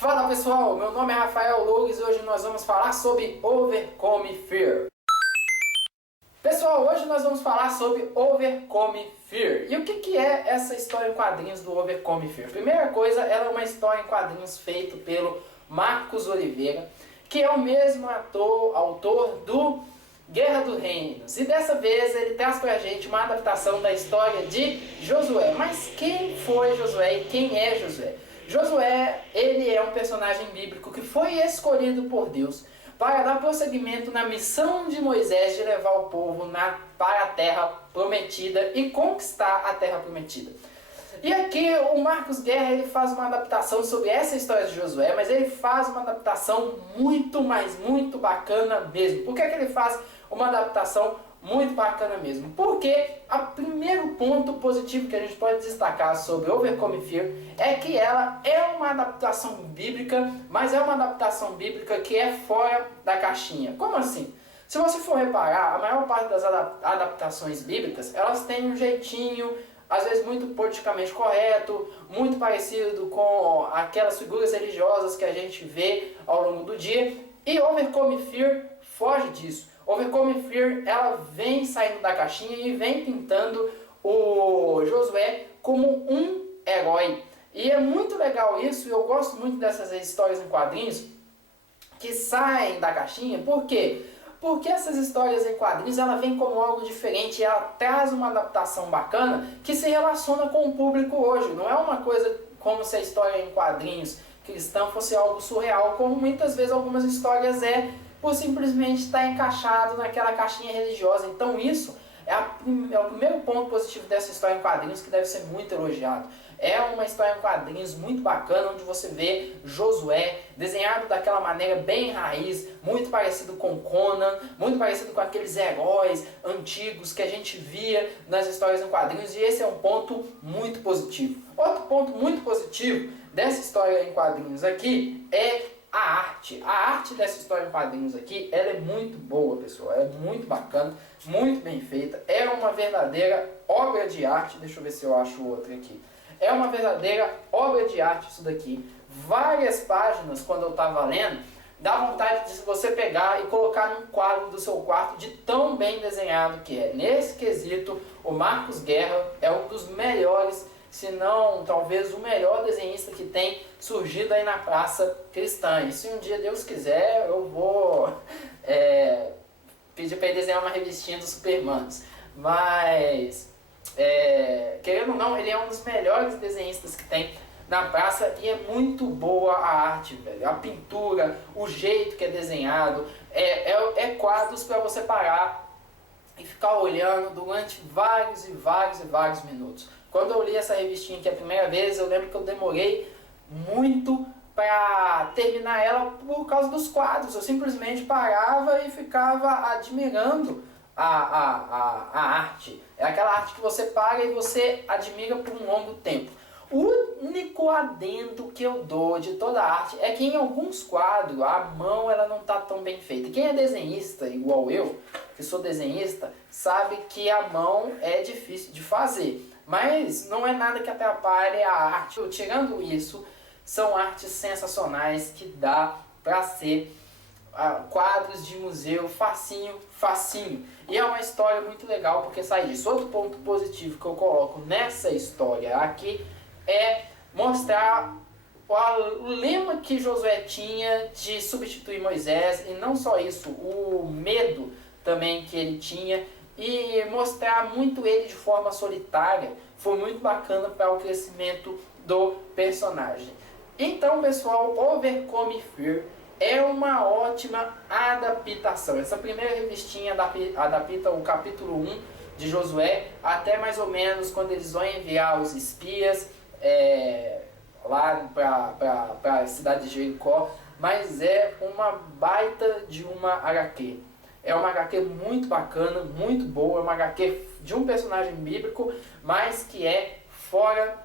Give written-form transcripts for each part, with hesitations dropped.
Fala pessoal, meu nome é Rafael Loures e hoje nós vamos falar sobre Overcome Fear. Pessoal, hoje nós vamos falar sobre Overcome Fear. E o que é essa história em quadrinhos do Overcome Fear? Primeira coisa, ela é uma história em quadrinhos feita pelo Marcos Oliveira, que é o mesmo autor do Guerra dos Reinos. E dessa vez ele traz pra gente uma adaptação da história de Josué. Mas quem foi Josué e quem é Josué? Josué, ele é um personagem bíblico que foi escolhido por Deus para dar prosseguimento na missão de Moisés de levar o povo para a terra prometida e conquistar a terra prometida. E aqui o Marcos Guerra ele faz uma adaptação sobre essa história de Josué, mas ele faz uma adaptação muito bacana mesmo. Por que ele faz uma adaptação muito bacana mesmo? Porque o primeiro ponto positivo que a gente pode destacar sobre Overcome Fear é que ela é uma adaptação bíblica, mas é uma adaptação bíblica que é fora da caixinha. Como assim? Se você for reparar, a maior parte das adaptações bíblicas, elas têm um jeitinho, às vezes muito politicamente correto, muito parecido com aquelas figuras religiosas que a gente vê ao longo do dia, e Overcome Fear foge disso. Overcome Fear, ela vem saindo da caixinha e vem pintando o Josué como um herói. E é muito legal isso, e eu gosto muito dessas histórias em quadrinhos que saem da caixinha. Por quê? Porque essas histórias em quadrinhos, ela vem como algo diferente, ela traz uma adaptação bacana que se relaciona com o público hoje. Não é uma coisa como se a história em quadrinhos cristã fosse algo surreal, como muitas vezes algumas histórias por simplesmente estar encaixado naquela caixinha religiosa. Então isso é o primeiro ponto positivo dessa história em quadrinhos que deve ser muito elogiado. É uma história em quadrinhos muito bacana, onde você vê Josué desenhado daquela maneira bem raiz, muito parecido com Conan, muito parecido com aqueles heróis antigos que a gente via nas histórias em quadrinhos, e esse é um ponto muito positivo. Outro ponto muito positivo dessa história em quadrinhos aqui é a arte. A arte dessa história em quadrinhos aqui, ela é muito boa, pessoal. É muito bacana, muito bem feita. É uma verdadeira obra de arte. Deixa eu ver se eu acho outra aqui. É uma verdadeira obra de arte isso daqui. Várias páginas, quando eu estava lendo, dá vontade de você pegar e colocar num quadro do seu quarto de tão bem desenhado que é. Nesse quesito, o Marcos Guerra é um dos melhores, se não talvez o melhor desenhista que tem surgido aí na praça cristã. E se um dia Deus quiser, eu vou pedir para ele desenhar uma revistinha dos Supermanos. Mas, querendo ou não, ele é um dos melhores desenhistas que tem na praça, e é muito boa a arte, velho. A pintura, o jeito que é desenhado, é quadros para você parar e ficar olhando durante vários minutos. Quando eu li essa revistinha aqui a primeira vez, eu lembro que eu demorei muito para terminar ela por causa dos quadros. Eu simplesmente parava e ficava admirando a arte. É aquela arte que você para e você admira por um longo tempo. O único adendo que eu dou de toda a arte é que em alguns quadros a mão ela não está tão bem feita. Quem é desenhista, igual eu, que sou desenhista, sabe que a mão é difícil de fazer. Mas não é nada que atrapalhe a arte. Tirando isso, são artes sensacionais que dá para ser quadros de museu facinho. E é uma história muito legal porque sai disso. Outro ponto positivo que eu coloco nessa história aqui é mostrar o lema que Josué tinha de substituir Moisés, e não só isso, o medo também que ele tinha, e mostrar muito ele de forma solitária. Foi muito bacana para o crescimento do personagem. Então, pessoal, Overcome Fear é uma ótima adaptação. Essa primeira revistinha adapta o capítulo 1 de Josué até mais ou menos quando eles vão enviar os espias lá para a cidade de Jericó, mas é uma baita de uma HQ. É uma HQ muito bacana, muito boa, é uma HQ de um personagem bíblico, mas que é fora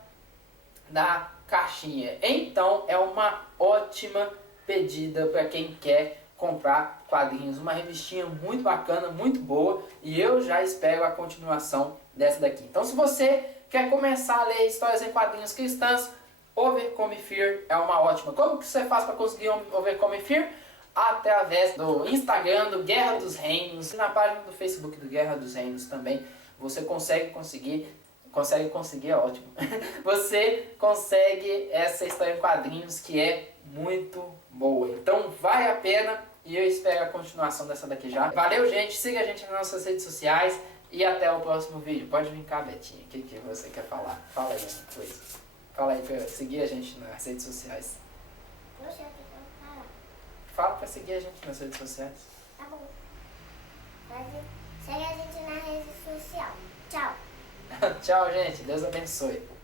da caixinha. Então é uma ótima pedida para quem quer comprar quadrinhos. Uma revistinha muito bacana, muito boa, e eu já espero a continuação dessa daqui. Então se você quer começar a ler histórias em quadrinhos cristãs, Overcome Fear é uma ótima. Como que você faz para conseguir Overcome Fear? Através do Instagram do Guerra dos Reinos, na página do Facebook do Guerra dos Reinos também você consegue conseguir é ótimo. Você consegue essa história em quadrinhos que é muito boa. Então vale a pena e eu espero a continuação dessa daqui já. Valeu, gente, siga a gente nas nossas redes sociais e até o próximo vídeo. Pode vir cá, Betinha, o que você quer falar? Fala aí uma coisa. Fala aí pra seguir a gente nas redes sociais. Não sei o que eu vou falar. Fala pra seguir a gente nas redes sociais. Tá bom. Segue a gente na rede social. Tchau. Tchau, gente. Deus abençoe.